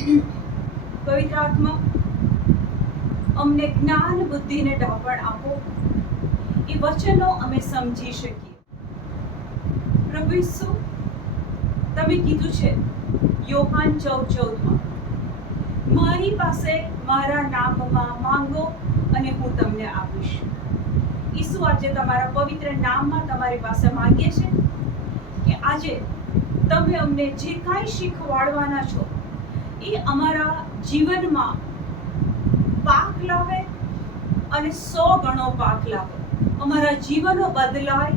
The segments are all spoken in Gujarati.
પવિત્ર આત્મા, અમને જ્ઞાન બુદ્ધિને ડાપણ આપો, એ વચનો અમે સમજી શકીએ. પ્રભુ ઈસુ, તમે કીધું છે યોહાન 14:14 મારી પાસે મારા નામમાં માંગો અને હું તમને આપીશ. ઈસુ, આજે તમારા પવિત્ર નામમાં તમારી પાસે માંગીએ છે કે આજે તમે અમને જે કાંઈ શીખવાડવાના છો એ અમારા જીવનમાં પાક લાવે અને 100 ગણો પાક લાવે. અમારા જીવનો બદલાય,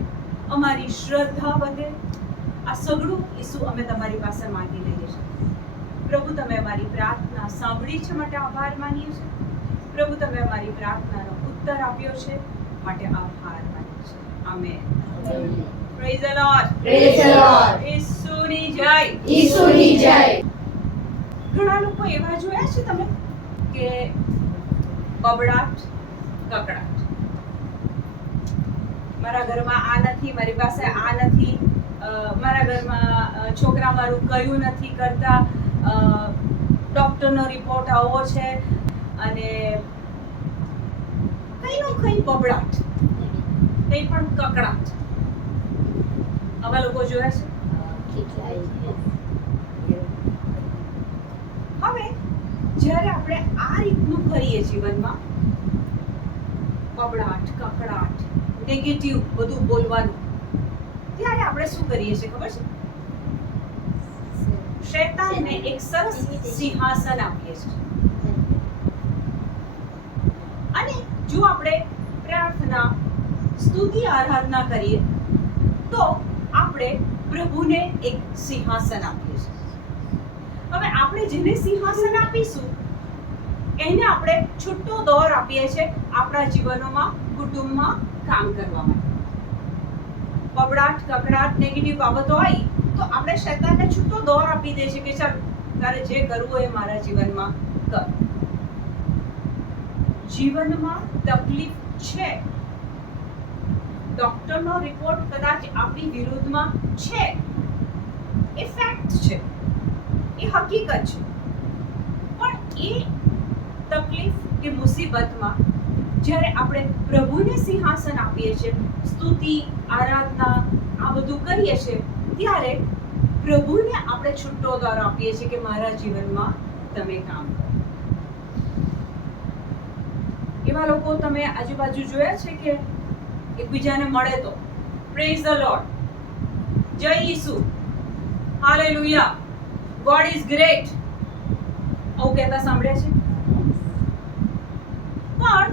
અમારી શ્રદ્ધા વધે. આ સગળું ઈસુ અમે તમારી પાસે માંગી લઈએ છીએ. પ્રભુ, તમે અમારી પ્રાર્થના સાંભળી છે માટે આભાર માનીએ છીએ. પ્રભુ, તમે અમારી પ્રાર્થનાનો ઉત્તર આપ્યો છે માટે આભાર માનીએ છીએ. Amen. Praise the Lord. Praise the Lord. ઈસુની જય. ઈસુની જય. ઘણા લોકો એવા જોયા છે તમે કે બબડાટ, કકડાટ. મારા ઘરમાં આ નથી, મારી પાસે આ નથી, મારા ઘરમાં છોકરા મારું કયું નથી કરતા, ડોક્ટરનો રિપોર્ટ આવો છે, અને કઈનો કઈ બબડાટ, કઈ પણ કકડાટ. આવા લોકો જોયા છે. હવે જ્યારે આપણે આ રીતનું કરીએ જીવનમાં, બબડાટ, કકડાટ, નેગેટિવ બધું બોલવાનું, ત્યારે આપણે શું કરીએ છીએ ખબર છે? શૈતાનને એક સરસ સિંહાસન આપીએ છીએ. અને જો આપણે પ્રાર્થના, સ્તુતિ, આરાધના કરીએ તો આપણે પ્રભુને એક સિંહાસન આપીએ છીએ. હવે આપણે જેને સિંહાસન આપીશું એને આપણે છૂટો દોર આપીએ છીએ આપણા જીવનોમાં, કુટુંબમાં કામ કરવા માટે. બબડાટ, કકડાટ, નેગેટિવ બાબતો આવી તો આપણે શૈતાનને છૂટો દોર આપી દે છે કે ચાલ તારે જે કરવું હોય મારા જીવનમાં કર. જીવનમાં તકલીફ છે, ડોક્ટરનો રિપોર્ટ કદાચ આપણી વિરુદ્ધમાં છે, એ ફેક્ટ છે, એ હકીકત છે. પણ એ તકલીફ કે મુસીબતમાં જ્યારે આપણે પ્રભુને સિંહાસન આપીએ છીએ, સ્તુતિ, આરાધના આ બધું કરીએ છીએ, ત્યારે પ્રભુને આપણે છૂટો દોર આપીએ છીએ કે મારા જીવનમાં તમે કામ કરો. એવા લોકો તમે આજુબાજુ જોયા છે કે એકબીજાને મળે તો પ્રેઝ ધ લોર્ડ, જય ઈસુ, હાલેલુયા, ગોડ ઇઝ ગ્રેટ, આવું કહેતા સાંભળ્યા છે? પણ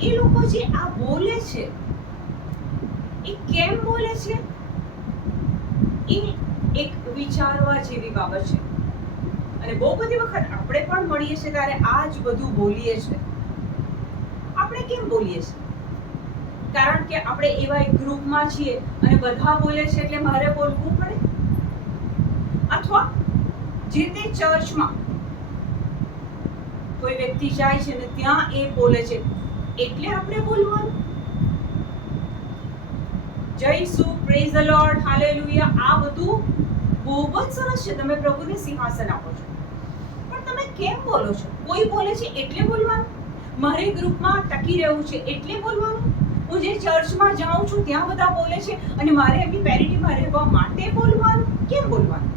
એ લોકો જે આ બોલે છે એ કેમ બોલે છે એ એક વિચારવા જેવી બાબત છે. અને બહુ બધી વખત આપણે પણ મળીએ છીએ ત્યારે આ જ બધું બોલીએ છીએ. આપણે કેમ બોલીએ છીએ? કારણ કે આપણે એવા એક ગ્રુપમાં છીએ અને બધા બોલે છે એટલે મારે બોલવું પડે. અથવા જે તે ચર્ચમાં કોઈ વ્યક્તિ જાય છે ને ત્યાં એ બોલે છે એટલે આપણે બોલવાનું. જય ઈસુ, પ્રેઝ ધ લોર્ડ, હાલેલુયા, આ બધું બહુ જ સરસ છે. તમે પ્રભુને સિંહાસન આપો છો, પણ તમે કેમ બોલો છો? કોઈ બોલે છે એટલે બોલવાનું, મારે ગ્રુપમાં ટકી રહેવું છે એટલે બોલવાનું, હું જે ચર્ચમાં જાઉં છું ત્યાં બધા બોલે છે અને મારે એમની પેરિટીમાં રહેવા માટે બોલવાનું. કેમ બોલવાનું?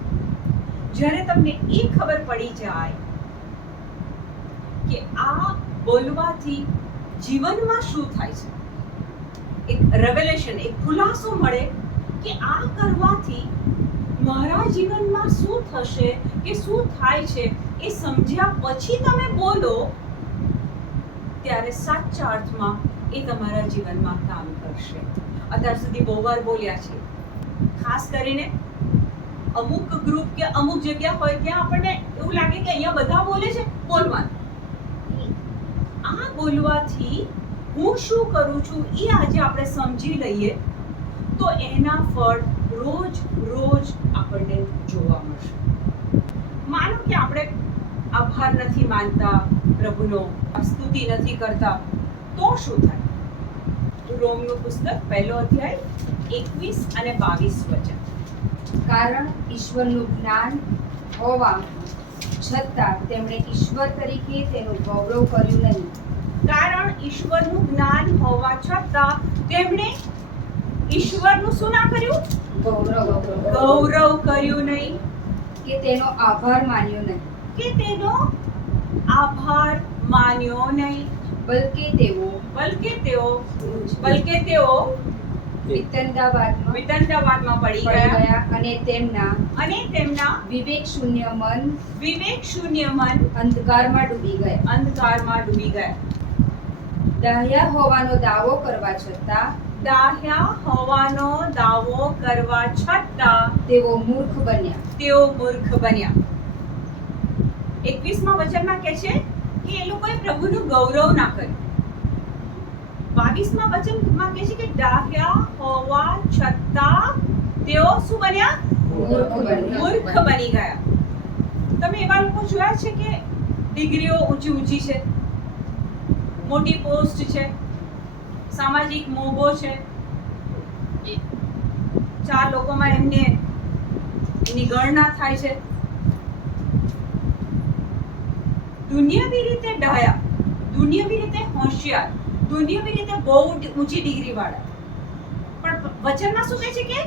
જ્યારે તમને એ ખબર પડી જાય કે આ બોલવાથી જીવનમાં શું થાય છે, એક રેવેલેશન, એક ખુલાસો મળે કે આ કરવાથી મારા જીવનમાં શું થશે કે શું થાય છે, એ સમજ્યા પછી તમે બોલો, ત્યારે સાચા અર્થમાં એ તમારા જીવનમાં કામ કરશે. અત્યાર સુધી બહુ વાર બોલ્યા છે, ખાસ કરીને અમુક ગ્રુપ કે અમુક જગ્યા હોય ત્યાં આપણને એવું લાગે કે અહીંયા બધા બોલે છે, બોલવાનું. આ બોલવાથી હું શું કરું છું એ આજે આપણે સમજી લઈએ તો એના ફળ રોજ રોજ આપણને જોવા મળશે. માનો કે આપણે આભાર નથી માનતા પ્રભુનો, સ્તુતિ નથી કરતા, તો શું થાય? રોમનું પુસ્તક 1 અધ્યાય 21 અને 22 વચન. કારણ ઈશ્વરનું જ્ઞાન હોવા છતાં તેમણે ઈશ્વર તરીકે તેનું ગૌરવ કર્યું નહીં. કારણ ઈશ્વરનું જ્ઞાન હોવા છતાં તેમણે ઈશ્વરનું શું ના કર્યું? ગૌરવ કર્યું નહીં, કે તેનો આભાર માન્યો નહીં, કે તેનો આભાર માન્યો નહીં, બલકે તેઓ વિતંડાવાદમાં વિતંડાવાદમાં પડી પડી ગયા ગયા અને તેમના વિવેક શૂન્ય મન અંધકારમાં ડૂબી ગયા. ડાહ્યા હોવાનો દાવો કરવા છતાં તેઓ મૂર્ખ બન્યા. 21માં વચનમાં કહે છે કે એ લોકોએ પ્રભુનું ગૌરવ ના કર્યું. 22માં વચનમાં કહે છે કે ડાહ્યા હોવા છતાં તેઓ શું બન્યા? મૂર્ખ બની ગયા. તમે એવા લોકો જોયા છે કે ડિગ્રીઓ ઊંચી છે, મોટી પોસ્ટ છે, સામાજિક મોભો છે, ચાર લોકોમાં એની ગણના થાય છે, દુનિયાવી રીતે ડાયા, દુનિયાવી રીતે હોશિયાર, દુનિયાવી રીતે બહુ ઊંચી ડિગ્રી વાળા, પણ વચનમાં શું કહે છે કે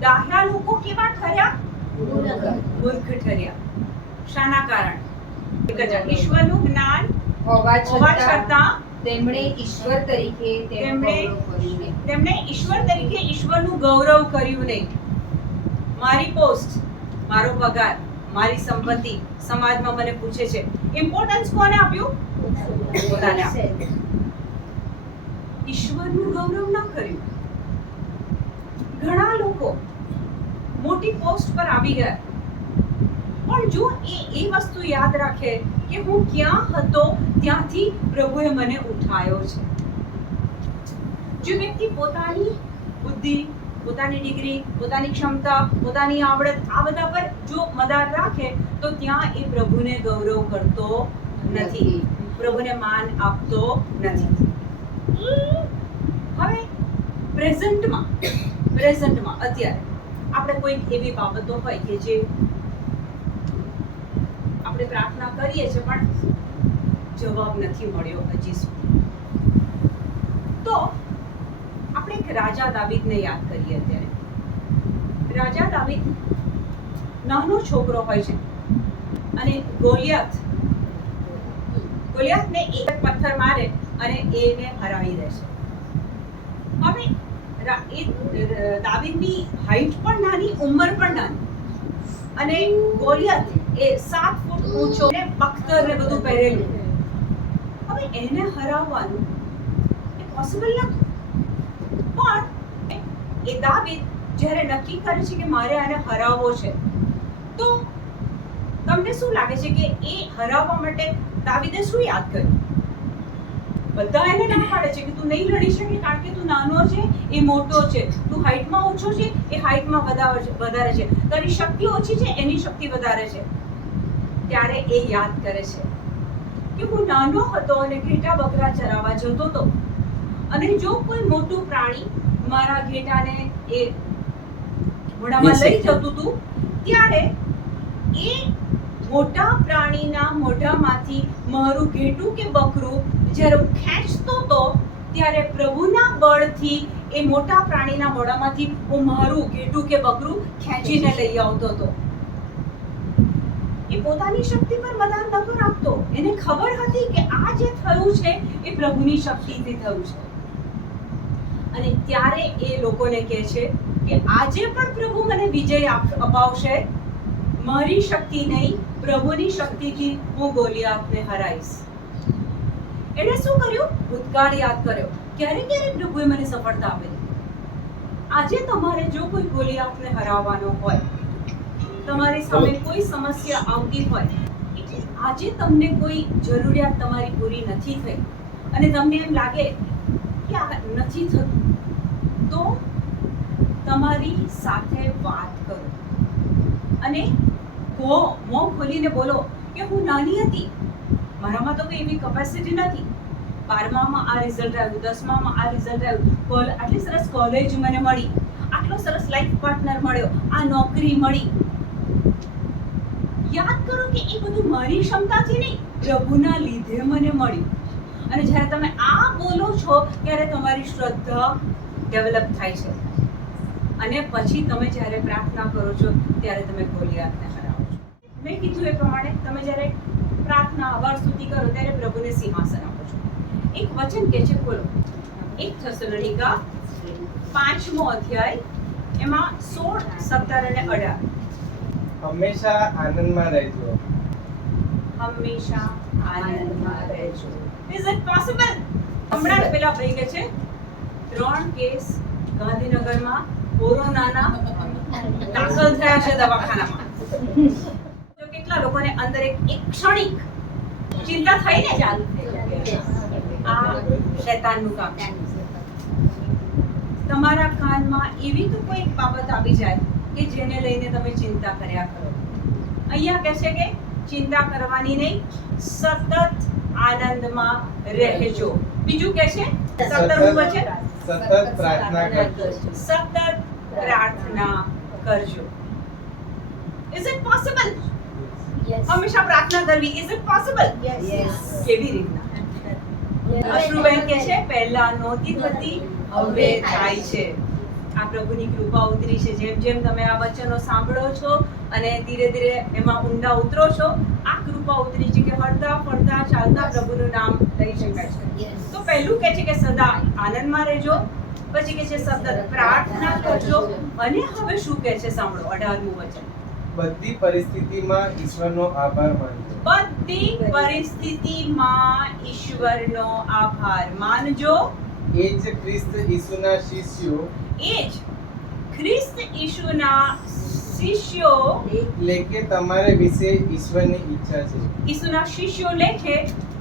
ડાહ્યા લોકો કેવા ઠર્યા? મૂર્ખ ઠર્યા. શાના કારણે? ઈશ્વરનું જ્ઞાન હોવા છતાં તેમણે ઈશ્વર તરીકે તેનું ગૌરવ કર્યું નહીં. તેમણે ઈશ્વર તરીકે ઈશ્વરનું ગૌરવ કર્યું નહીં. મારી પોસ્ટ, મારો પગાર, મારી સંપત્તિ સમાજમાં મને પૂછે છે, ઇમ્પોર્ટન્સ કોને આપ્યું? પોતાને આપ્યું. ઈશ્વરનું ગૌરવ ના કર્યું. ઘણા લોકો મોટી પોસ્ટ પર આવી ગયા, પણ જો એ વસ્તુ યાદ રાખે કે હું ક્યાં હતો ત્યાંથી પ્રભુએ મને ઉઠાયો છે. જો વ્યક્તિ પોતાની બુદ્ધિ, પોતાની ડિગ્રી, પોતાની ક્ષમતા, પોતાની આવડત આ બધા પર જો મદાર રાખે તો ત્યાં એ પ્રભુને ગૌરવ કરતો નથી, પ્રભુને માન આપતો નથી. હવે પ્રેઝન્ટમાં અત્યારે આપણે કોઈક એવી બાબતો હોય કે જે આપણે પ્રાર્થના કરીએ છીએ પણ જવાબ નથી મળ્યો હજી સુધી, તો આપણે એક રાજા દાવીદને યાદ કરીએ. અત્યારે રાજા દાવીદ નાનો છોકરો હોય છે અને ગોલિયાતને એક પથ્થર મારે અને એને હરાવી દે છે. હવે દાવીદની હાઈટ પણ નાની, ઉંમર પણ નાની, અને ગોલિયાત એ 7 ફૂટ ઊંચો ને બખ્તર ને બધું પહેરેલું. હવે એને હરાવવાનું એ પોસિબલ નથી. પણ એ દાવીદ જ્યારે નક્કી કરે છે કે મારે આને હરાવવો છે, તો તમને શું લાગે છે કે એ હરાવવા માટે દાવીદે શું યાદ કર્યું? બધા એને ના પાડે છે કે તું નહીં લડી શકે કારણ કે તું નાનો છે, એ મોટો છે, તું હાઈટમાં ઓછો છે, એ હાઈટમાં વધારે છે, તારી શક્તિ ઓછી છે, એની શક્તિ વધારે છે. ત્યારે એ યાદ કરે છે કે હું નાનો હતો અને ઘેટા બકરા ચરાવવા જતો હતો, અને જો કોઈ મોટું પ્રાણી મારા ઘેટાને એ મોઢામાં લઈ જતું હતું, ત્યારે એ મોટા પ્રાણીના મોઢામાંથી મારું ઘેટું કે બકરું જ્યારે હું ખેંચતો હતો ત્યારે પ્રભુના બળથી એ મોટા પ્રાણીના મોઢામાંથી હું મારું ઘેટું કે બકરું ખેંચીને લઈ આવતો હતો. એ પોતાની શક્તિ પર મદાર નતો રાખતો. એને ખબર હતી કે આ જે થયું છે એ પ્રભુની શક્તિથી થયું છે. અને ત્યારે એ લોકોને કહે છે કે આજે પણ પ્રભુ મને વિજય અપાવશે, મારી શક્તિ નહીં, પ્રભુની શક્તિથી હું ગોલિયાતને હરાઈશ. એણે શું કર્યું? ભૂતકાળ યાદ કર્યો. ક્યારે ક્યારે પ્રભુએ મને સફળતા આપેલી. આજે તમારે જો કોઈ ગોલિયાતને હરાવવાનો હોય, તમારી સામે કોઈ સમસ્યા આવતી હોય, એટલે આજે તમને કોઈ જરૂરિયાત તમારી પૂરી નથી થઈ અને તમને એમ લાગે કે આ નથી થતું, તો તમારી સાથે વાત કરો અને મોં ખોલીને બોલો કે હું નાની હતી, મારામાં તો કોઈ એવી કેપેસિટી નથી, 12મામાં આ રિઝલ્ટ આવ્યું, 10મામાં આ રિઝલ્ટ આવ્યું, આટલી સરસ કોલેજ મને મળી, આટલો સરસ લાઈફ પાર્ટનર મળ્યો, આ નોકરી મળી, યાદ કરો કે એ બધું મારી ક્ષમતાથી નહીં, પ્રભુના લીધે મને મળ્યું. અને જ્યારે તમે આ બોલો છો ત્યારે તમારી શ્રદ્ધા ડેવલપ થાય છે. અને પછી તમે જ્યારે પ્રાર્થના કરો છો ત્યારે તમે ગોલિયાતને હરાવો છો. મેં કીધું એ પ્રમાણે તમે જ્યારે પ્રાર્થના અવાર સ્તુતિ કરો ત્યારે પ્રભુને સિંહાસન આપો છો. એક વચન કે છે, બોલો, 1 થેસલોનિકા 5મો અધ્યાય એમાં 16, 17 અને 18. હંમેશા આનંદમાં રહેજો. હંમેશા આનંદમાં રહેજો. Is it possible? હમણાં જ પેલા ભાઈ કે છે 3 કેસ ગાંધીનગરમાં કોરોનાના દાખલ થયા છે દવાખાનામાં. તો કેટલા લોકોને અંદર એક ક્ષણિક ચિંતા થઈ ને ચાલુ થઈ. આ શૈતાનનું કામ છે. તમારા કાનમાં એવી તો કોઈ બાબત આવી જાય કે જેને લઈને તમે ચિંતા કર્યા કરો. અહીંયા કહે છે કે ચિંતા કરવાની નહીં, સતત આનંદમાં રહેજો. બીજું કહે છે 17મું વચન, સતત પ્રાર્થના કરજો. સતત પ્રાર્થના કરજો. Is it possible? હંમેશા પ્રાર્થના કરવી, ઇઝ ઇટ પોસિબલ? Yes. કેવી રીતના? અશ્રુબેન કહે છે પહેલા નહોતી થતી, હવે થાય છે. આ પ્રભુની કૃપા ઉતરી છે. જેમ જેમ તમે આ વચનો સાંભળો છો અને ધીરે ધીરે એમાં ઊંડા ઉતરો છો, આ કૃપા ઉતરી છે કે હળતા ફરતા ચાલતા પ્રભુનું નામ લઈ શકાય છે. તો પહેલું કહે છે કે સદા આનંદમાં રહેજો, પછી કહે છે સતત પ્રાર્થના કરજો, અને હવે શું કહે છે સાંભળો 18મું વચન. બધી પરિસ્થિતિમાં ઈશ્વરનો આભાર માનજો. બધી પરિસ્થિતિમાં ઈશ્વરનો આભાર માનજો. એ જ ખ્રિસ્ત ઈસુના શિષ્યો એ જ ખ્રિસ્ત ઈસુના શિષ્યો લેખે તમારે વિશે ઈશ્વરની ઈચ્છા છે. ઈસુના શિષ્યો લેખે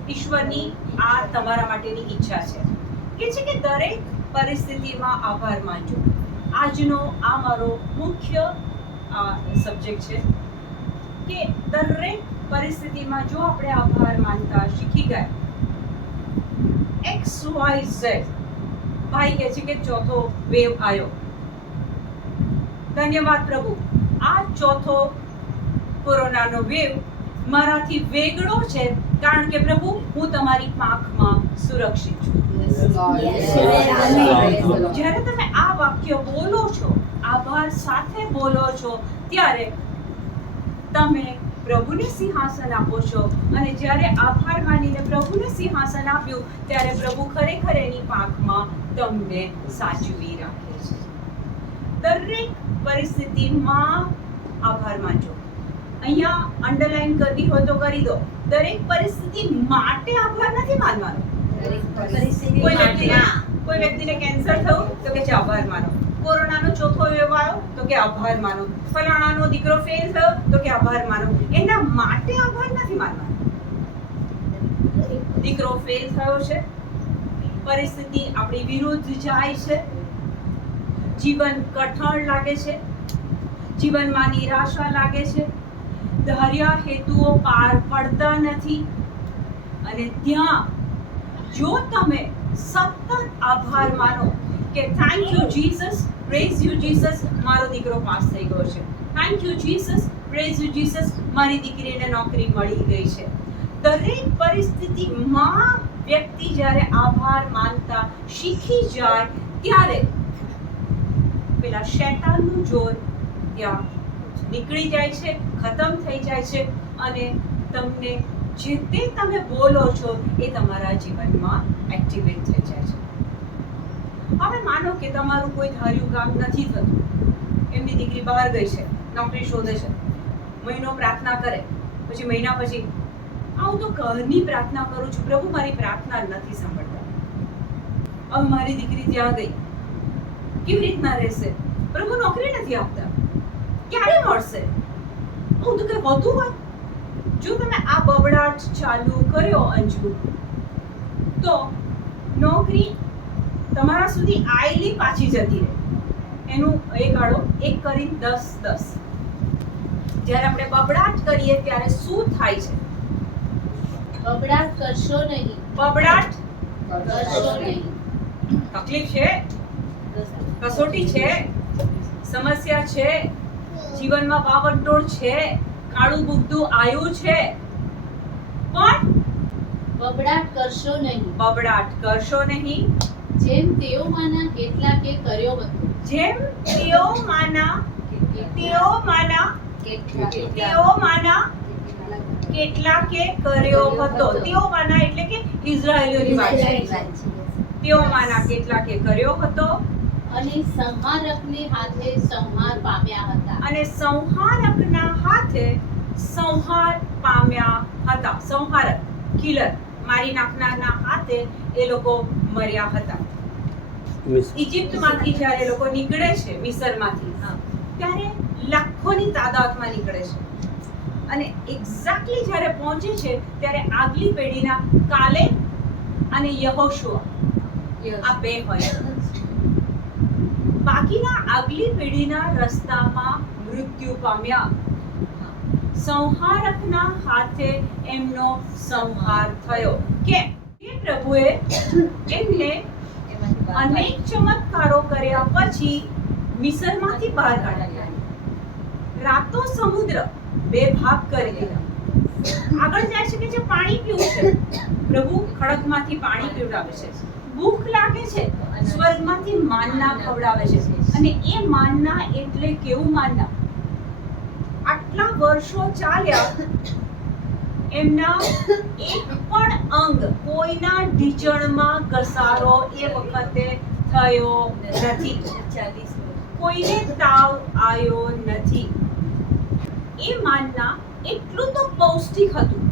ઈશ્વરની આ તમારા માટેની ઈચ્છા છે. કે છે કે દરેક પરિસ્થિતિમાં આભાર માનજો. આજનો આ મારો મુખ્ય સબ્જેક્ટ છે કે દરેક પરિસ્થિતિમાં જો આપણે આભાર માનતા શીખી ગયા, XYZ ભાઈ કહે છે કે ચોથો વેવ આવ્યો, ધન્યવાદ પ્રભુ, આ ચોથો કોરોનાનો વેવ મારાથી વેગળો છે, કારણ કે પ્રભુ હું તમારી પાંખમાં સુરક્ષિત છું. જ્યારે તમે આ વાક્ય બોલો છો, આભાર સાથે બોલો છો, ત્યારે તમે પ્રભુને સિંહાસન આપો છો. અને જ્યારે આભાર માનીને પ્રભુને સિંહાસન આપ્યું ત્યારે પ્રભુ ખરેખર એની પાંખમાં તમને સાચવી રાખે છે. દરેક પરિસ્થિતિમાં આભાર માનજો. અહીંયા અંડરલાઈન કરવી હોય તો કરી દો. દરેક પરિસ્થિતિ માટે આભાર નથી માનવાનો. કોઈ વ્યક્તિને કેન્સર થયું તો કે છે આભાર માનો, કોરોનાનો ચોથો વેવ આવ્યો તો કે આભાર માનો, ફલાણાનો દીકરો ફેલ થયો તો કે આભાર માનો. એના માટે આભાર નથી માનવાનો. દીકરો ફેલ થયો છે, પરિસ્થિતિ આપણી વિરુદ્ધ જાય છે, જીવન કઠણ લાગે છે, જીવનમાં નિરાશા લાગે છે, ધાર્યા હેતુઓ પાર પડતા નથી, અને ત્યાં જો તમે સતત આભાર માનો કે thank you Jesus, praise you Jesus, મારો દીકરો પાસ થઈ ગયો છે, thank you Jesus, praise you Jesus, મારી દીકરીને નોકરી મળી ગઈ છે. દરેક પરિસ્થિતિમાં વ્યક્તિ જ્યારે આભાર માનતા શીખી જાય ત્યારે પેલા શૈતાનનું જોર ત્યાં નીકળી જાય છે, ખતમ થઈ જાય છે, અને તમને જે તે તમે બોલો છો એ તમારા જીવનમાં એક્ટિવેટ થઈ જાય છે. હવે માનો કે તમારું કોઈ ધાર્યું કામ નથી થતું, એમની દીકરી બહાર ગઈ છે, નોકરી શોધે છે, મહિનો પ્રાર્થના કરે, પછી મહિના પછી હું તો ઘરની પ્રાર્થના કરું છું, પ્રભુ મારી પ્રાર્થના નથી સાંભળતા, હવે મારી દીકરી ત્યાં ગઈ, કેવી રીતના રહેશે, પ્રભુ નોકરી નથી આપતા, ક્યારે મળશે, હું તો કઈ હોતું હોય. જો તમે આ બબડાટ ચાલુ કર્યો અંજુ, તો નોકરી તમારા સુધી આયેલી પાછી જતી રહે. એનું એ કાઢો, 1 કરી 10 10. જ્યારે આપણે બબડાટ કરીએ ત્યારે શું થાય છે? બબડાટ કરશો નહીં. બબડાટ કરશો નહીં. તકલીફ છે, કસોટી છે, સમસ્યા છે, જીવનમાં વાવટોળ છે, કાળું બુગદું આવ્યું છે, પણ બબડાટ કરશો નહીં, બબડાટ કરશો નહીં, જેમ તેઓમાંના કેટલાકે કર્યો હતો. જેમ તેઓમાંના કેટલાકે કર્યો હતો. તેઓમાંના એટલે કે ઇઝરાયેલીઓની વાત છે. તેઓમાંના કેટલાકે કર્યો હતો અને સંહારકને હાથે સંહાર પામ્યા હતા. અને સંહારકના હાથે સંહાર પામ્યા હતા. સંહારક, કિલર, મારી નાખનારના હાથે એ લોકો મર્યા હતા. ઇજિપ્તમાંથી જ્યારે લોકો નીકળે છે, મિસરમાંથી, ત્યારે લાખોની તાદાદમાં નીકળે છે અને એક્ઝેક્ટલી જ્યારે પહોંચે છે ત્યારે આગલી પેઢીના કાલેબ અને યહોશુઆ આ બે હોય. બાકીના આગલી પેઢીના રસ્તામાં મૃત્યુ પામ્યા. સંહારકના હાથે એમનો સંહાર થયો. કેમ? કે પ્રભુએ એમને અનેક ચમત્કારો કર્યા પછી મિસરમાંથી બહાર કાઢ્યા. રાતો સમુદ્ર બે ભાગ કરી દીધા. આગળ જાય છે કે જે પાણી પીવું છે, પ્રભુ ખડકમાંથી પાણી પીવડાવે છે. ભૂખ લાગે છે, સ્વર્ગમાંથી માનના ખવડાવે છે. અને એ માનના એટલે કેવું માનના? આટલા વર્ષો ચાલ્યા, એમના એક પણ અંગ, કોઈના ઢીચણમાં ઘસારો એ વખતે થયો નથી. કોઈને તાવ આવ્યો નથી. એ માનના એટલું તો પૌષ્ટિક હતું,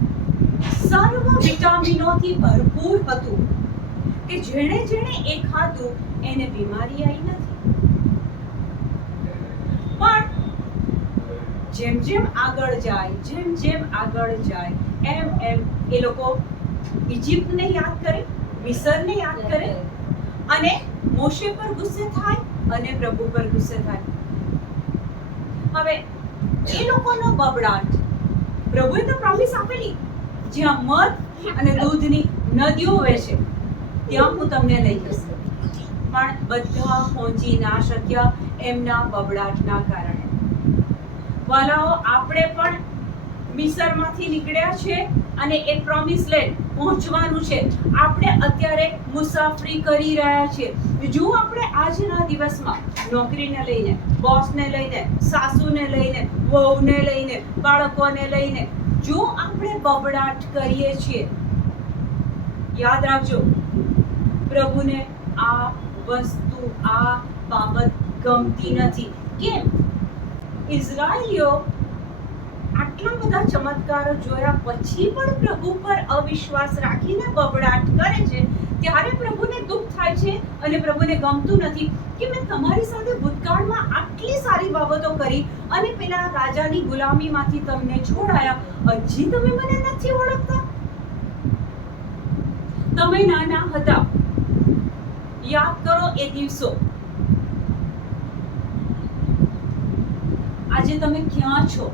સર્વ વિટામિનોથી ભરપૂર હતું કે જેણે જેણે એ ખાધું એને બીમારી આવી નથી. પણ જેમ જેમ આગળ જાય એમ એ લોકો ઇજિપ્તને યાદ કરે, મિસરને યાદ કરે અને મોશે પર ગુસ્સે થાય અને પ્રભુ પર ગુસ્સે થાય. હવે એ લોકોનો બબડાટ, પ્રભુએ તો પ્રોમિસ આપેલી, જ્યાં મધ અને દૂધની નદીઓ વહેશે ત્યાં હું તમને લઈ જઈશ. પણ બધા પહોંચી ના શક્યા એમના બબડાટના કારણે. વાલાઓ, આપણે પણ મિસરમાંથી નીકળ્યા છે અને એ પ્રોમિસ લેન્ડ પહોંચવાનું છે. આપણે અત્યારે મુસાફરી કરી રહ્યા છીએ. જો આપણે આજના દિવસમાં નોકરીને લઈને, બોસને લઈને, સાસુને લઈને, વહુને લઈને, બાળકોને લઈને જો આપણે બબડાટ કરીએ છીએ, યાદ રાખજો, પ્રભુને આ વસ્તુ, આ બાબત ગમતી નથી. કેમ? ઇઝરાયલીઓ આટલા બધા ચમત્કારો જોયા પછી પણ પ્રભુ પર અવિશ્વાસ રાખીને બબડાટ કરે છે. ત્યારે પ્રભુને દુઃખ થાય છે અને પ્રભુને ગમતું નથી કે મેં તમારી સાથે ભૂતકાળમાં આટલી સારી બાબતો કરી અને પેલા રાજાની ગુલામીમાંથી તમને છોડાયા, હજી તમે મને નથી ઓળખતા? તમે નાના હતા, યાદ કરો એ દિવસો. આજે તમે ક્યાં છો?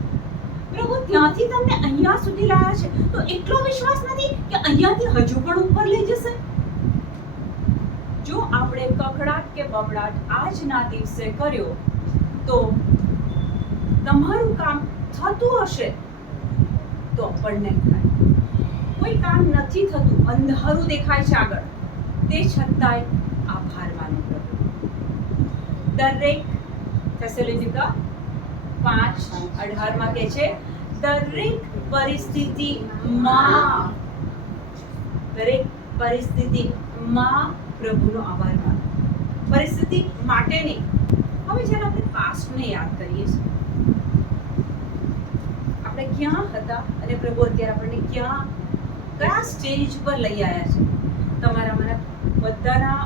પ્રભુ ત્યાંથી તમને અહીંયા સુધી લાયા છે, તો એટલો વિશ્વાસ નથી કે અહીંયાથી હજુ પણ ઉપર લઈ જશે? જો આપણે કકડાટ કે બબડાટ આજના દિવસે કર્યો તો તમારું કામ થતું હશે તો પણ નહીં થાય. કોઈ કામ નથી થતું, અંધારું દેખાય છે આગળ, તે છતાંય આભાર માનો પ્રભુ. દરેક થેસલોનિકા 5:18 કહે છે, દરેક પરિસ્થિતિમાં પ્રભુનો આભાર માનો. પરિસ્થિતિ માટે નહીં. હવે જ્યારે આપણે પાસ્ટને યાદ કરીએ છીએ, આપણે ક્યાં હતા અને પ્રભુ અત્યારે આપણને કયા સ્ટેજ પર લઈ આવ્યા છે. તમારા મને બધાના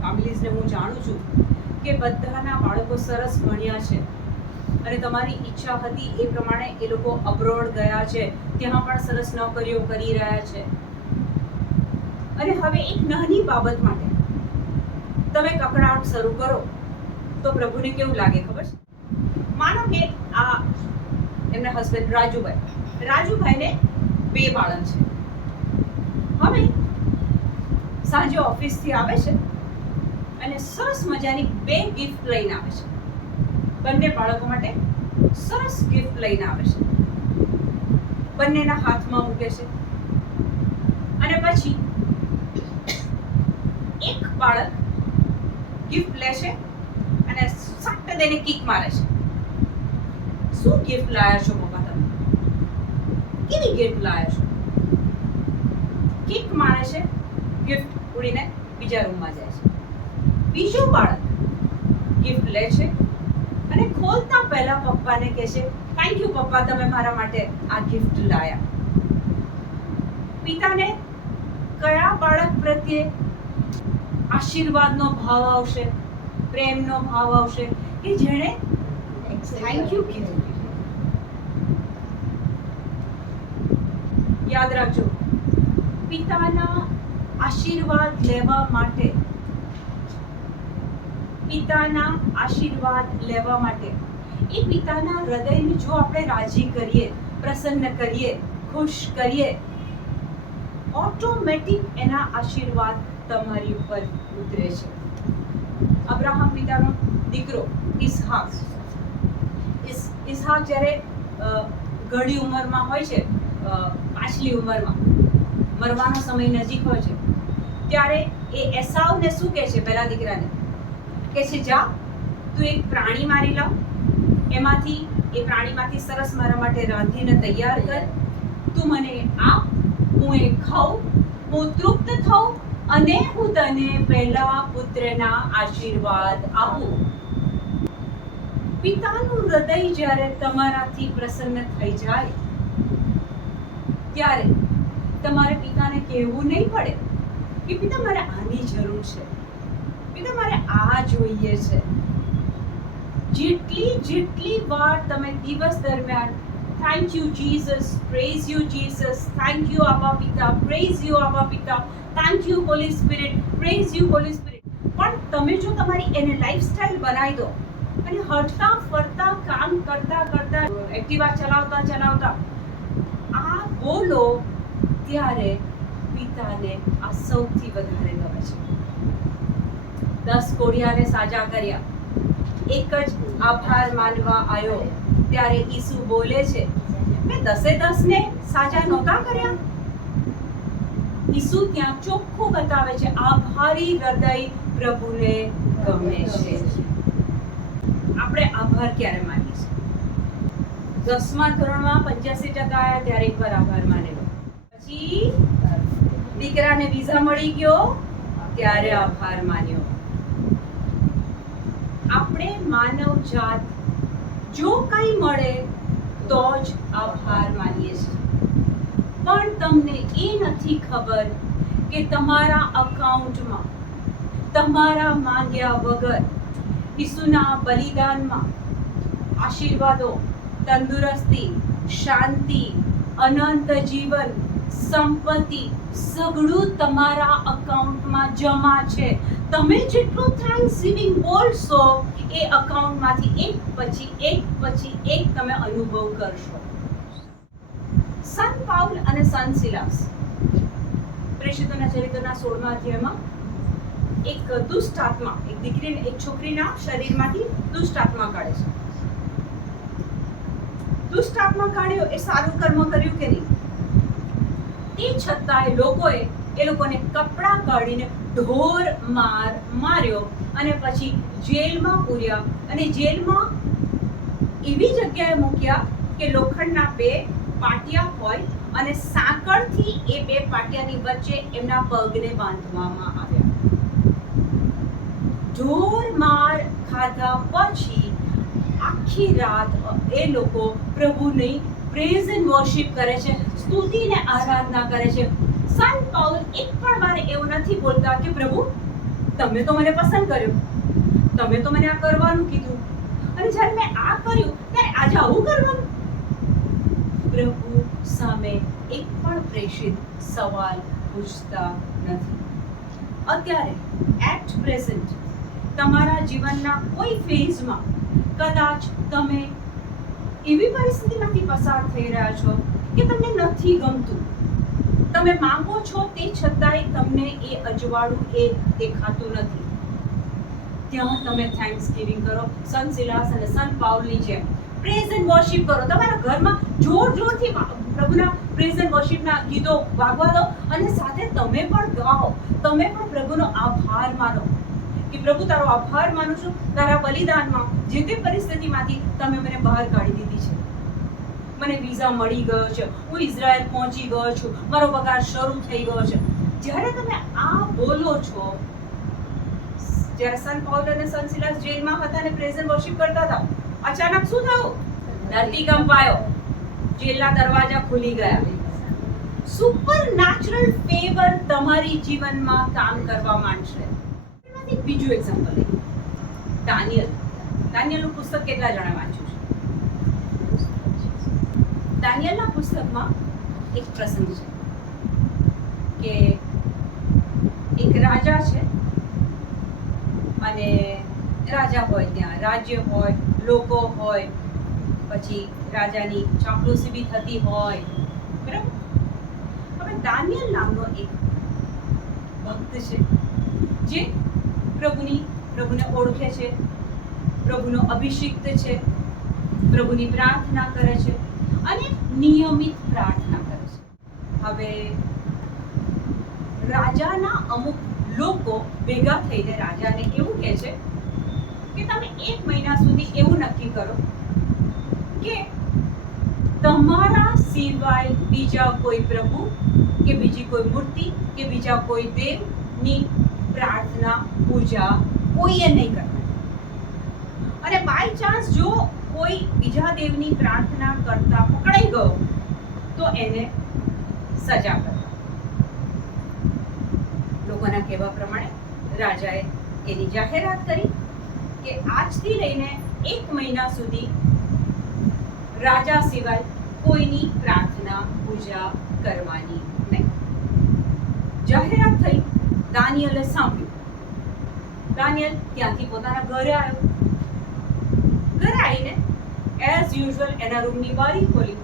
ફેમિલીઝને હું જાણું છું કે બધાના બાળકો સરસ ભણ્યા છે અને તમારી ઈચ્છા હતી એ પ્રમાણે એ લોકો અબ્રોડ ગયા છે, ત્યાં પણ સરસ નોકરીઓ કરી રહ્યા છે. અને હવે એક નાની બાબત માટે તમે કકડાટ શરૂ કરો તો પ્રભુને કેવું લાગે ખબર છે? માનો કે આ એમના હસબન્ડ રાજુભાઈને 2 બાળક છે. હવે સાંજે ઓફિસથી આવે છે અને સરસ મજાની 2 ગિફ્ટ લઈને આવે છે. બંને બાળકો માટે સરસ ગિફ્ટ લઈને આવે છે. બંનેના હાથમાં મૂકે છે અને પછી એક બાળક ગિફ્ટ લે છે અને સટ્ટ દઈને કિક મારે છે. શું ગિફ્ટ લાયા છો પપ્પા તમે? કેવી ગિફ્ટ લાયા છો? કિક મારે છે, ગિફ્ટ ઉડીને બીજા રૂમમાં જાય છે. બીજું બાળક ગિફ્ટ લે છે અને ખોલતા પહેલા પપ્પાને કહે છે, થેન્ક યુ પપ્પા, તમે મારા માટે આ ગિફ્ટ લાયા. પિતાને કયા બાળક પ્રત્યે આશીર્વાદનો ભાવ આવશે, પ્રેમનો ભાવ આવશે કે જેણે થેન્ક યુ કીધું? યાદ રાખજો, પિતાના આશીર્વાદ લેવા માટે એ પિતાના હૃદયને જો આપણે રાજી કરીએ, પ્રસન્ન કરીએ, ખુશ કરીએ, ઓટોમેટિક એના આશીર્વાદ તમારી ઉપર ઉતરે છે. અબ્રાહમ પિતાનો દીકરો ઇસ્હાક જ્યારે ઘણી ઉંમરમાં હોય છે, પાછલી ઉંમરમાં મરવાનો સમય નજીક હોય છે, ત્યારે એ એસાવને શું કહે છે? પહેલા દીકરાને કહે છે, જા તું એક પ્રાણી મારી લાવ, એ પ્રાણીમાંથી સરસ મારા માટે રાંધીને તૈયાર કર, તું મને આપ, હું એ ખાઉં, હું તૃપ્ત થાઉં અને હું તને પહેલા પુત્રના આશીર્વાદ આપું. પિતાનું હૃદય જ્યારે તમારાથી પ્રસન્ન થઈ જાય ત્યારે તમારે પિતાને કહેવું નહીં પડે કે પિતા મારે આની જરૂર છે, પિતા મારે આ જોઈએ છે. જેટલી વાર તમે દિવસ દરમિયાન thank you Jesus, praise you Jesus, thank you આબા પિતા, પ્રેઝ યુ આબા પિતા, thank you Holy Spirit, praise you Holy Spirit, પણ તમે જો તમારી એને લાઈફસ્ટાઈલ બનાવી દો અને હરતા ફરતા કામ કરતા એક્ટિવા ચલાવતા આ બોલો, ત્યારે પિતાને આ સૌથી વધારે ગમે છે. 10 કોળિયાને સાજા કર્યા, એક જ આભાર માનવા આવ્યો ત્યારે ઈસુ બોલે છે, મેં 10 ને સાજા નહોતા કર્યા? ઈસુ ત્યાં ચોખ્ખું બતાવે છે, આભારી હૃદય પ્રભુને ગમે છે. આપણે આભાર ક્યારે માનીએ છીએ? 10મા ધોરણમાં 85% આવ્યા ત્યારે એકવાર આભાર માનેલો, પછી દીકરાને વિઝા મળી ગયો ત્યારે આભાર માન્યો. આપણે માનવ જાત જો કંઈ મળે તો જ આભાર માનીએ છીએ, પણ તમને એ નથી ખબર કે તમારા અકાઉન્ટમાં તમારા માંગ્યા વગર ઈસુના બલિદાનમાં આશીર્વાદો, તંદુરસ્તી, શાંતિ, અનંત જીવન, સંપત્તિ સગળું તમારા અકાઉન્ટમાં જમા છે. તમે જેટલું થેન્ક્સગિવિંગ બોલશો એ અકાઉન્ટમાંથી એક પછી એક તમે અનુભવ કરશો. સંત પાઉલ અને સંત સિલાસ પ્રેષિતોના ચરિત્રના 16મા અધ્યાયમાં એક દુષ્ટ આત્મા, એક છોકરીના શરીરમાંથી દુષ્ટ આત્મા કાઢે છે. દુષ્ટ આત્મા કાઢ્યો એ સારું કર્મ કર્યું કે નહીં? તે છતાંય લોકોને કપડાં કાઢીને ઢોર માર્યો અને પછી જેલમાં પૂર્યા, અને જેલમાં એવી જગ્યાએ મૂક્યા કે લોખંડના 2 પાટિયા હોય અને સાંકળથી એ 2 પાટિયાની વચ્ચે એમના પગને બાંધવામાં આવ્યા. ઢોર માર ખાધા પછી આખી રાત એ લોકો પ્રભુની પ્રેઝ એન્ડ વર્શિપ કરે છે, સ્તુતિને આરાધના કરે છે. સંત પાઉલ એક પણ વાર એવું નથી બોલતા કે પ્રભુ તમે તો મને પસંદ કર્યો, તમે તો મને આ કરવાનું કીધું, અને જ્યારે મેં આ કર્યું ત્યારે આજે આવું કરવાનું. પ્રભુ સામે એક પણ પ્રેષિત સવાલ પૂછતા નથી. અત્યારે એટ પ્રેઝન્ટ તમારા જીવનના કોઈ ફેઝમાં કદાચ તમે એવી પરિસ્થિતિમાંથી પસાર થઈ રહ્યા છો કે તમને નથી ગમતું, તમે માંગો છો તે છતાંય તમને એ અજવાળું દેખાતું નથી. ત્યાં તમે થેન્ક્સગિવિંગ કરો, સંત સિલાસ અને સંત પાઉલની જેમ પ્રેઝ એન્ડ વર્શિપ કરો. તમારા ઘરમાં જોરથી પ્રભુના પ્રેઝ એન્ડ વર્શિપના ગીતો વાગવા દો અને સાથે તમે પણ ગાઓ. તમે પણ પ્રભુનો આભાર માનો કે પ્રભુ તારો આભાર માનું છું, તારા બલિદાનમાં જે તે પરિસ્થિતિમાંથી તમે મને બહાર કાઢી દીધી છે. મને વિઝા મળી ગયો છે, હું ઇઝરાયલ પહોંચી ગયો છું, મારો પગાર શરૂ થઈ ગયો છે. જ્યારે તમે આ બોલો છો, જ્યારે સન પાઉલ અને સન સિલાસ જેલમાં હતા અને પ્રેઝ એન્ડ વર્શિપ કરતા હતા, અચાનક શું થયું? ધરતીકંપ આવ્યો, જેલના દરવાજા ખુલી ગયા. સુપરનેચરલ ફેવર તમારી જીવનમાં કામ કરવા માંડશે. એમાંથી બીજું એક્ઝામ્પલ લઈએ. દાનિયેલનું પુસ્તક કેટલા જણા વાંચ્યું છે? દાનિયેલના પુસ્તકમાં એક પ્રસંગ છે કે એક રાજા છે અને રાજા હોય ત્યાં રાજ્ય હોય, લોકો હોય, પછી રાજાની ચાંપલુસી બી થતી હોય, બરાબર? હવે દાનિયેલ નામનો એક ભક્ત છે જે પ્રભુને ઓળખે છે, પ્રભુનો અભિષિક્ત છે, પ્રભુની પ્રાર્થના કરે છે અને નિયમિત પ્રાર્થના કરે છે. હવે રાજાના અમુક લોકો ભેગા થઈને રાજાને એવું કહે છે કે તમે 1 મહિના સુધી એવું નક્કી કરો કે તમારા સિવાય બીજા કોઈ પ્રભુ કે બીજી કોઈ મૂર્તિ કે બીજા કોઈ દેવની પ્રાર્થના પૂજા કોઈએ નહીં કરવાની. અને બાય ચાન્સ જો કોઈ બીજા દેવની પ્રાર્થના કરતા પકડાઈ ગયો તો એને સજા કરવા. લોકોના કહેવા પ્રમાણે રાજાએ એની જાહેરાત કરી કે આજથી લઈને 1 મહિના સુધી રાજા સિવાય કોઈની પ્રાર્થના પૂજા કરવાની નહીં. જાહેરાત થઈ, દાનિયેલે સાંભળ્યું. દાનિયેલ ત્યાંથી પોતાના ઘરે આવ્યો. ઘરે આવીને એઝ યુઝ્યુઅલ એના રૂમની બારી ખોલી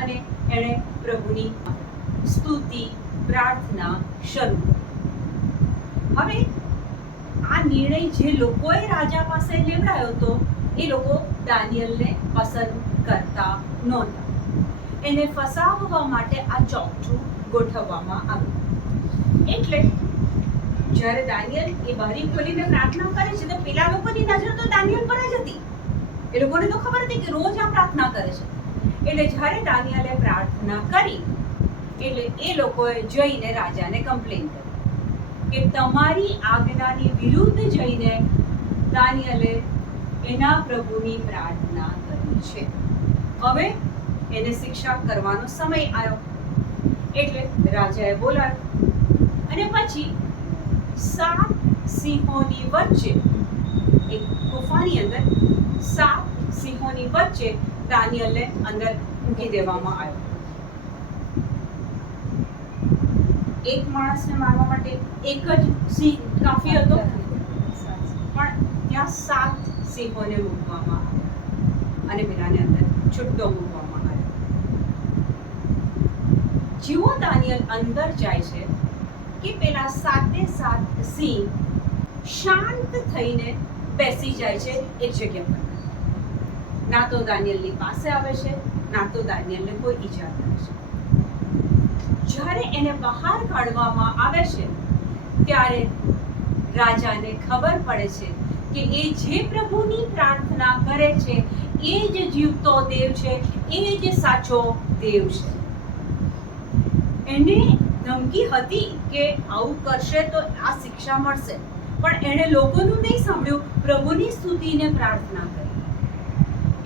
અને એણે પ્રભુની સ્તુતિ પ્રાર્થના શરૂ કરી. હવે આ નિર્ણય જે લોકોએ રાજા પાસે લેવડાયો હતો એ લોકો દાનિયેલને પસંદ કરતા નહોતા. એને ફસાવવા માટે આ ચોકઠું ગોઠવવામાં આવ્યું. એટલે જ્યારે દાનિયેલ એ બારી ખોલીને પ્રાર્થના કરે છે તો પેલા લોકોની નજર તો દાનિયેલ પર જ હતી. એ લોકોને તો ખબર હતી કે રોજ આ પ્રાર્થના કરે છે. એટલે જ્યારે દાનિયેલે પ્રાર્થના કરી એટલે એ લોકોએ જઈને રાજાને કમ્પ્લેન કરી કે તમારી આજ્ઞાની વિરુદ્ધ જઈને દાનિયેલે એના પ્રભુની પ્રાર્થના કરી છે. હવે એને શિક્ષા કરવાનો સમય આવ્યો. એટલે રાજાએ બોલાવ્યો અને પછી 7 સિંહોની વચ્ચે, એક ગુફાની અંદર 7 સિંહોની વચ્ચે દાનિયેલને અંદર મૂકી દેવામાં આવ્યો. એક માણસને મારવા માટે એક જ સિંહ કાફી હતો, પણ ત્યાં 7 સિંહોને મૂકવામાં આવ્યા અને પેલાને અંદર છૂટો મૂકવામાં આવ્યો. જેવો દાનિયેલ અંદર જાય છે કે પેલા 7 સિંહ શાંત થઈને બેસી જાય છે એક જગ્યા પર. ના તો દાનિયેલની પાસે આવે છે, ના તો દાનિયેલને કોઈ ઈજા કરે છે. જ્યારે એને બહાર કાઢવામાં આવે છે ત્યારે રાજાને ખબર પડે છે કે એ જે પ્રભુની પ્રાર્થના કરે છે એ જ જીવતો દેવ છે, એ જ સાચો દેવ છે. એને ધમકી હતી કે આવું કરશે તો આ શિક્ષા મળશે, પણ એણે લોકોનું નહીં સાંભળ્યું, પ્રભુની સ્તુતિને પ્રાર્થના કરી.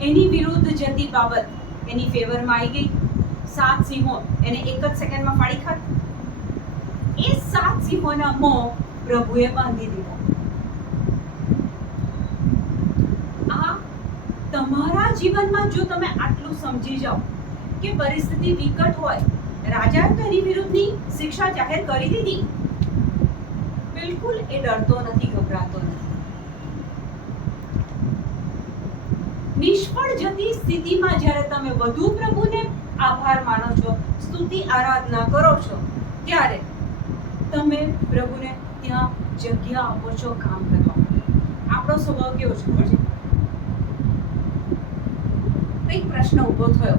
એની વિરુદ્ધ જતી બાબત એની ફેવરમાં આવી ગઈ. 7 સિંહો એને એક જ સેકન્ડમાં ફાડી ખાધા. એ 7 સિંહોના મોં પ્રભુએ બાંધી દીધા. આ તમારા જીવનમાં જો તમે આટલું સમજી જાઓ કે પરિસ્થિતિ વિકટ હોય, રાજાએ તેની વિરુદ્ધની શિક્ષા જાહેર કરી દીધી, બિલકુલ એ ડરતો નથી, ગભરાતો નથી. નિષ્ફળ જતી સ્થિતિમાં જ્યારે તમે વધુ પ્રભુને આભાર માનો છો, સ્તુતિ આરાધના કરો છો, ત્યારે તમે પ્રભુને ત્યાં જગ્યા આપો છો કામ કરવા માટે. આપણો સ્વભાવ કેવો છે ખબર છે? કંઈક પ્રશ્ન ઊભો થયો.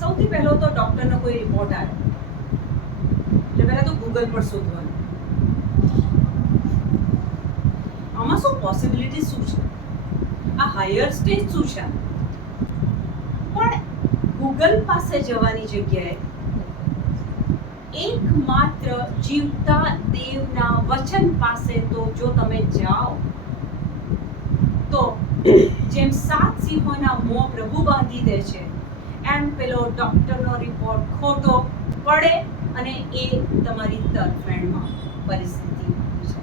સૌથી પહેલો તો ડોક્ટરનો કોઈ રિપોર્ટ આવ્યો એટલે પહેલા તો ગૂગલ પર શોધવાનું આમાં શું પોસિબિલિટી શું છે, આ હાયર સ્ટેજ શું છે. પણ ગૂગલ પાસે જવાની જગ્યાએ એકમાત્ર જીવતા દેવના વચન પાસે તો જો તમે જાઓ તો જેમ 7 સિંહોના મોં પ્રભુ બાંધી દે છે એમ પેલો ડોક્ટરનો રિપોર્ટ ખોટો પડે અને એ તમારી તરફેણમાં પરિસ્થિતિ છે.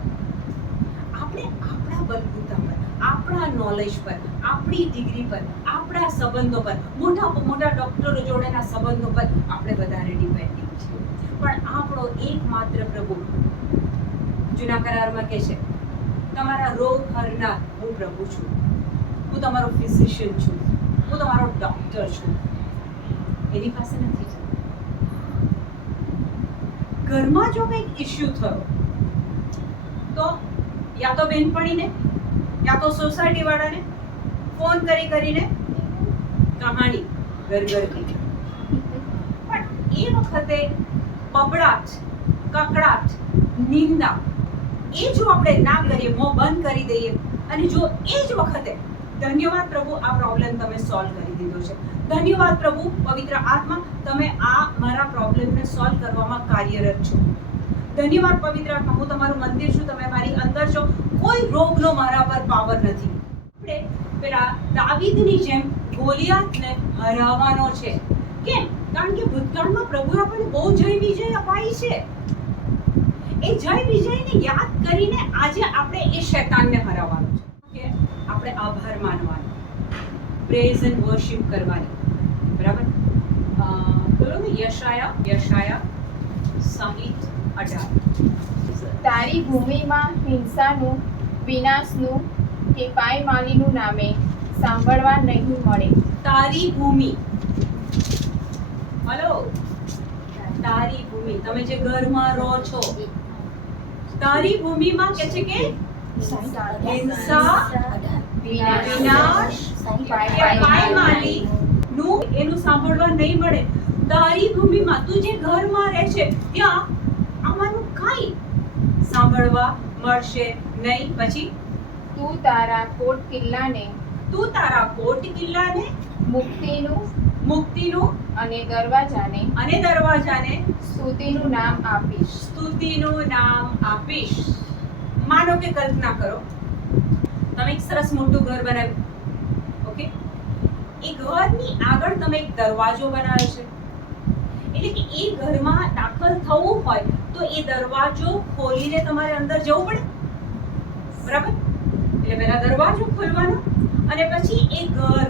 આપણે આપણા બલબૂતા પર, આપણા નોલેજ પર, આપણી ડિગ્રી પર, આપણા સંબંધો પર, મોટા મોટા ડોક્ટરો જોડેના સંબંધો પર આપણે વધારે ડિપેન્ડિંગ છીએ. પણ આપણો એકમાત્ર પ્રભુ જૂના કરારમાં કહે છે, તમારા રોગ હરનાર હું પ્રભુ છું, હું તમારો ફિઝિશિયન છું, હું તમારો ડોક્ટર છું. એની પાસે નથી. ઘરમાં જો કંઈક ઇશ્યુ થયો તો યા તો બેનપણીને યા તો સોસાયટી વાળાને ફોન કરીને કહાણી ગરગરતી. પણ એ વખતે બબડાટ, કકડાટ, નિંદા એ જો આપણે ના કરીએ, મોં બંધ કરી દઈએ અને જો એ જ વખતે ધન્યવાદ પ્રભુ આ પ્રોબ્લેમ તમે સોલ્વ કરી દીધો છે, ધન્યવાદ પ્રભુ પવિત્ર આત્મા તમે આ મારા પ્રોબ્લેમને સોલ્વ કરવામાં કાર્યરત છો, ધન્યવાદ પવિત્ર આત્મા હું તમારું મંદિર છું, તમે મારી અંદર છો, કોઈ રોગનો મારા પર પાવર નથી. આપણે પેલા દાવીદની જેમ ગોલિયાતને હરાવવાનો છે. કેમ? કારણ કે ભૂતકાળમાં પ્રભુએ આપણને બહુ જય વિજય અપાઈ છે. એ જય વિજયને યાદ કરીને આજે આપણે એ શૈતાનને હરાવવાનો છે. કે આપણે આભાર માનવાનો, પ્રેઝ એન્ડ વર્શિપ કરવાની. બરાબર? બોલો ને યશાયા 60:18. તારી ભૂમિમાં હિંસાનું, વિનાશનું કે પાયમાલીનું નામે સાંભળવા નહીં મળે. તારી ભૂમિ, હલો, તારી ભૂમિ, તમે જે ઘરમાં રહો છો, તારી ભૂમિમાં કે છે કે હિંસા, વિનાશ કે પાયમાલી નું એનું સાંભળવા નહીં મળે. તારી ભૂમિમાં તું જે ઘરમાં રહે છે ત્યાં આમાંનું કાંઈ સાંભળવા મળશે નહીં. પછી તું તારા કોટ કિલ્લાને મુક્તિનું અને દરવાજાને સ્તુતિનું નામ આપીશ. માનો કે કલ્પના કરો તમે એક સરસ મોટું ઘર બનાવ્યું, ઓકે, એ ઘરની આગળ તમે એક દરવાજો બનાવ્યો છે, એટલે કે એ ઘરમાં દાખલ થવું હોય તો એ દરવાજો ખોલીને તમારે અંદર જવું પડે. બરાબર? એટલે પહેલા દરવાજો ખોલવાનો અને પછી એ ઘર,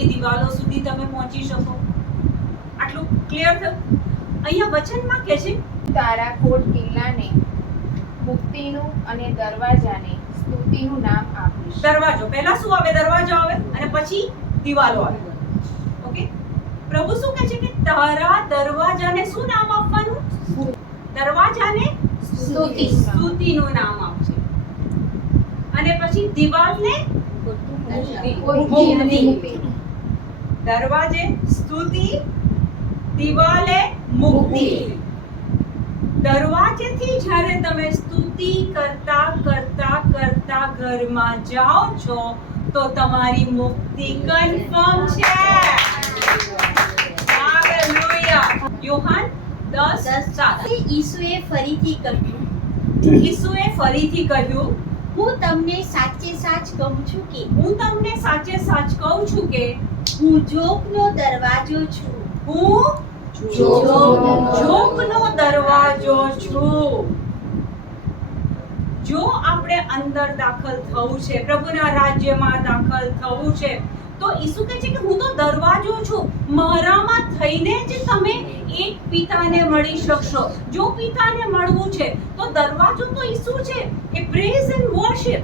એ દિવાલો સુધી તમે પહોંચી શકો. આટલું ક્લિયર થયું? અહીંયા વચનમાં કહે છે તારા કોટ કિલ્લાને મુક્તિનું અને દરવાજાને સ્તુતિનું નામ આપીશ. દરવાજો પહેલા શું આવે? દરવાજો આવે અને પછી દિવાલો આવે. ઓકે, પ્રભુ શું કહે છે કે તારા દરવાજાને શું નામ આપવાનું? દરવાજાને સ્તુતિનું નામ આપશે અને પછી દિવાલને મુક્તિ. દરવાજે સ્તુતિ, દિવાલે મુક્તિ. દરવાજેથી જ્યારે તમે સ્તુતિ કરતા કરતા કરતા ઘરમાં જાઓ છો તો તમારી મુક્તિ કન્ફર્મ છે. હાલેલુયા. યોહાન 10:7. ઈસુએ ફરીથી કહ્યું, હું તમને સાચે સાચ કહું છું કે હું જોગનો દરવાજો છું. જો આપણે અંદર દાખલ થવું છે, પ્રભુના રાજ્યમાં દાખલ થવું છે, તો ઈસુ કહે છે કે હું તો દરવાજો છું. મારામાં થઈને જ તમે એક પિતાને મળી શકશો. જો પિતાને મળવું છે તો દરવાજો તો ઈસુ છે. એ પ્રેઝ એન્ડ વર્શિપ,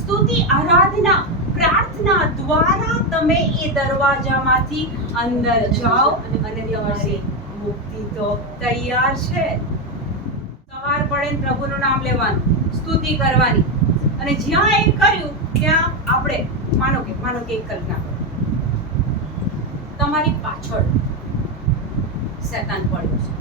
સ્તુતિ, આરાધના, પ્રાર્થના દ્વારા તમે એ દરવાજામાંથી અંદર જાઓ અને તમારી મુક્તિ તો તૈયાર છે. સવાર પડે ને પ્રભુનું નામ લેવાનું, સ્તુતિ કરવાની અને જ્યાં એ કર્યું ત્યાં આપણે માનો કે એક કલ્પના કરો, તમારી પાછળ શૈતાન પડ્યો છે,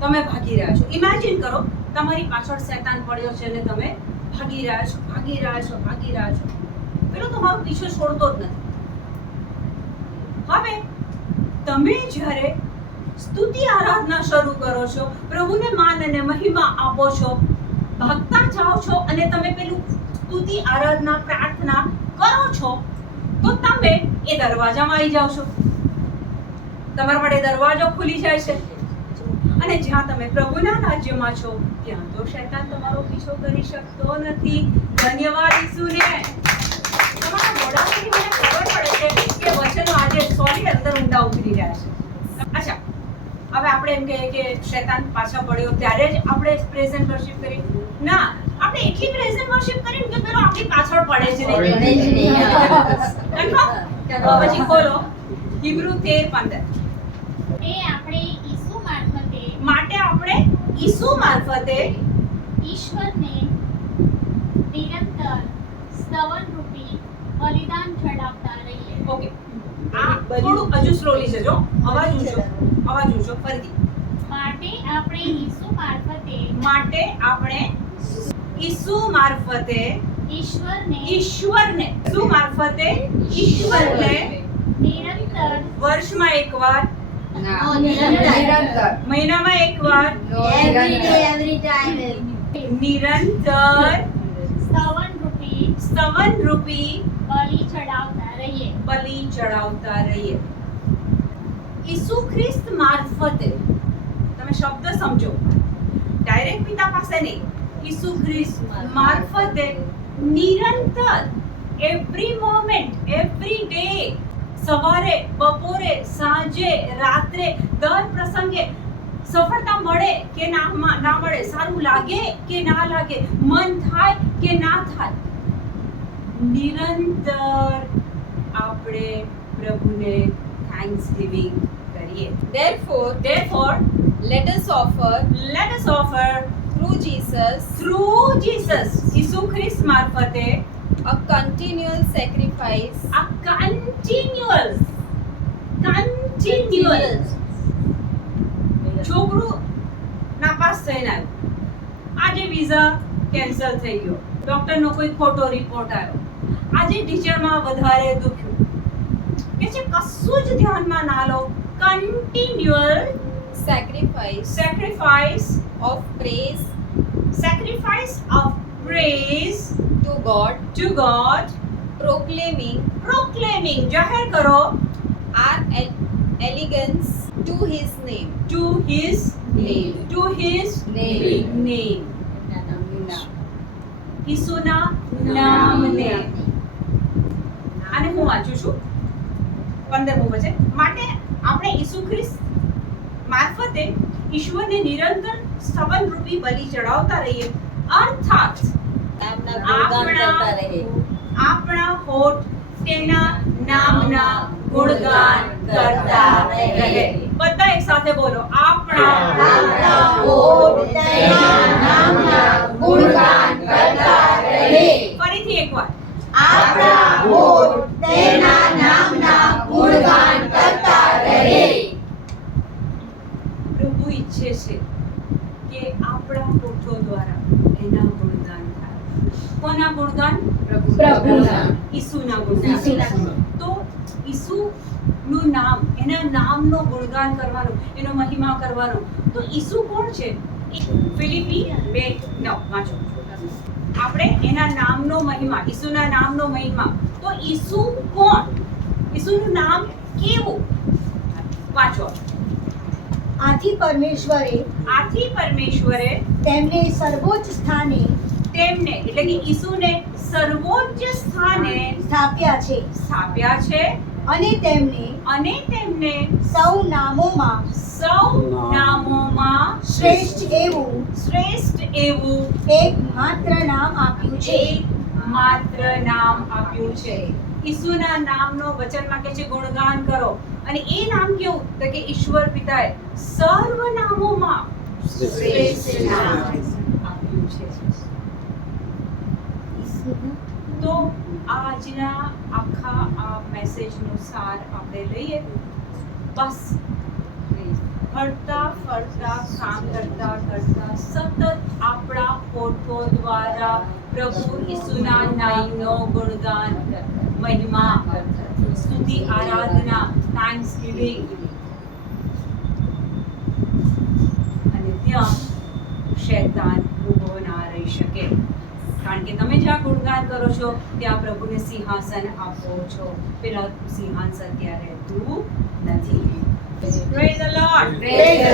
તમે ભાગી રહ્યા છો. ઇમેજિન કરો, તમારી પાછળ શૈતાન પડ્યો છે અને તમે ભાગી રહ્યા છો, ભાગી રહ્યા છો, ભાગી રહ્યા છો. પેલો તમારો પીછો છોડતો જ નથી. હવે તમે જ્યારે સ્તુતિ આરાધના શરૂ કરો છો, પ્રભુને માન અને મહિમા આપો છો, ભાગતા જાઓ છો અને તમે પેલું સ્તુતિ આરાધના પ્રાર્થના કરો છો, તો તમે એ દરવાજામાં આવી જાઓ છો. તમારા માટે દરવાજો ખુલી જાય છે અને જ્યાં તમે પ્રભુના રાજ્યમાં છો ત્યાં તો શૈતાન તમારો પીછો કરી શકતો નથી. ધન્યવાદ ઈસુને. તમારા મોઢાથી મને ખબર પડે છે કે વચનો આજે સોલિડ અંદર ઊંડા ઉતરી રહ્યા છે. અચ્છા, હવે આપણે એમ કહીએ કે શૈતાન પાછા પડ્યો ત્યારે જ આપણે પ્રેઝન્ટ વર્શિપ કરી? ના, આપણે એટલી પ્રેઝન્ટ વર્શિપ કરી કે પેલો આપણી પાછળ પડે જ નહીં. કન્ફર્મ? પછી ખોલો હિબ્રુ 13:15. એ આપણે ઈસુ મારફતે માટે આપણે ઈસુ મારફતે ઈશ્વરને નિરંતર સ્તવન રૂપી બલિદાન ચડાવતા રહીએ. ઓકે, આ થોડું હજુ સ્લોલી છે. જો અવાજ ઊંચો ફરીથી. માટે આપણે ઈસુ મારફતે ઈસુ મારફતે ઈશ્વરને નિરંતર વર્ષમાં એકવાર, નિરંતર મહિનામાં એકવાર, every time. નિરંતર સ્તવન રૂપી બલિ ચડાવતા રહીએ. ઈસુ ખ્રિસ્ત મારફતે, તમે શબ્દ સમજો, ડાયરેક્ટ પિતા પાસે નહીં, ઈસુ ખ્રિસ્ત મારફતે નિરંતર, એવરી મોમેન્ટ, એવરી ડે, સવારે, બપોરે, સાંજે, રાત્રે, દર પ્રસંગે સફળતા મળે કે ના મળે, સારું લાગે કે ના લાગે, મન થાય કે ના થાય, નિરંતર આપણે પ્રભુને થેન્ક્સગિવિંગ કરીએ. Therefore, let us offer through Jesus, ઈસુ ખ્રિસ્ત મારફતે a continual sacrifice આ continuous છોકરું નાપાસ થઈને આવ્યું, આજે વિઝા કેન્સલ થઈ ગયો, ડોક્ટરનો કોઈ ખોટો રિપોર્ટ આવ્યો, આજે ટીચરમાં વધારે દુખ્યું, કે છે કશું જ ધ્યાનમાં ના લો, કન્ટિન્યુઅલ sacrifice of praise to God, proclaiming જાહેર કરો our elegance to his name. ઈસુના નામને. આને હું વાંચું છું 15મું વચન. માટે આપણે ઈસુ ખ્રિસ્ત મારફતે ઈશ્વરને નિરંતર સ્તવન રૂપી બલિ ચડાવતા રહીએ, અર્થાત આપણા હોઠ તેના નામના ગુણગાન કરતા રહે. બધા એક સાથે બોલો, આપણા હોઠ તેના નામના ગુણગાન કરતા રહે. ફરીથી એકવાર, આપણા હોઠ તેના નામના ગુણગાન કરતા રહે. પ્રભુ ઈચ્છે છે કે આપણા હોઠો દ્વારા એના ગુણગાન થાય. કોના ગુણગાન? પ્રભુના. ઈસુના ગુણગાન. તો ઈસુનું નામ, એના નામનો ગુણગાન કરવાનો, એનો મહિમા કરવાનો. તો ઈસુ કોણ છે? ફિલિપી 2:9 વાંચો. આપણે એના નામનો મહિમા, ઈસુના નામનો મહિમા. તો ઈસુ કોણ? ઈસુનું નામ કેવું? વાંચો. આથી પરમેશ્વરે તેમને સર્વોચ્ચ સ્થાને એટલે કે ઈસુને સર્વોચ્ચ સ્થાને સ્થાપ્યા છે અને તેમને સૌ નામોમાં શ્રેષ્ઠ એવું એકમાત્ર નામ આપ્યું છે. ઈસુના નામનો વચનમાં કહે છે ગુણગાન કરો. અને એ નામ કેવું? તો કે ઈશ્વર પિતાએ સર્વ નામોમાં શ્રેષ્ઠ નામ આપ્યું છે. તો આજના આખા આ મેસેજનો સાર આપણે લઈએ. બસ ફરતા ફરતા કામ કરતા કરતા સતત આપણા હોઠો દ્વારા પ્રભુ ઈસુના નામનો ગુણગાન, મહિમા, સ્તુતિ, આરાધના, થેન્ક્સ ગિવિંગ, અને ત્યાં શૈતાન ઊભો ના રહી શકે. કારણ કે તમે જ્યાં ગુણગાન કરો છો ત્યાં પ્રભુને સિંહાસન આપો છો. પેલા સિંહાસન ત્યાં રહેતું નથી. Praise the Lord. Praise the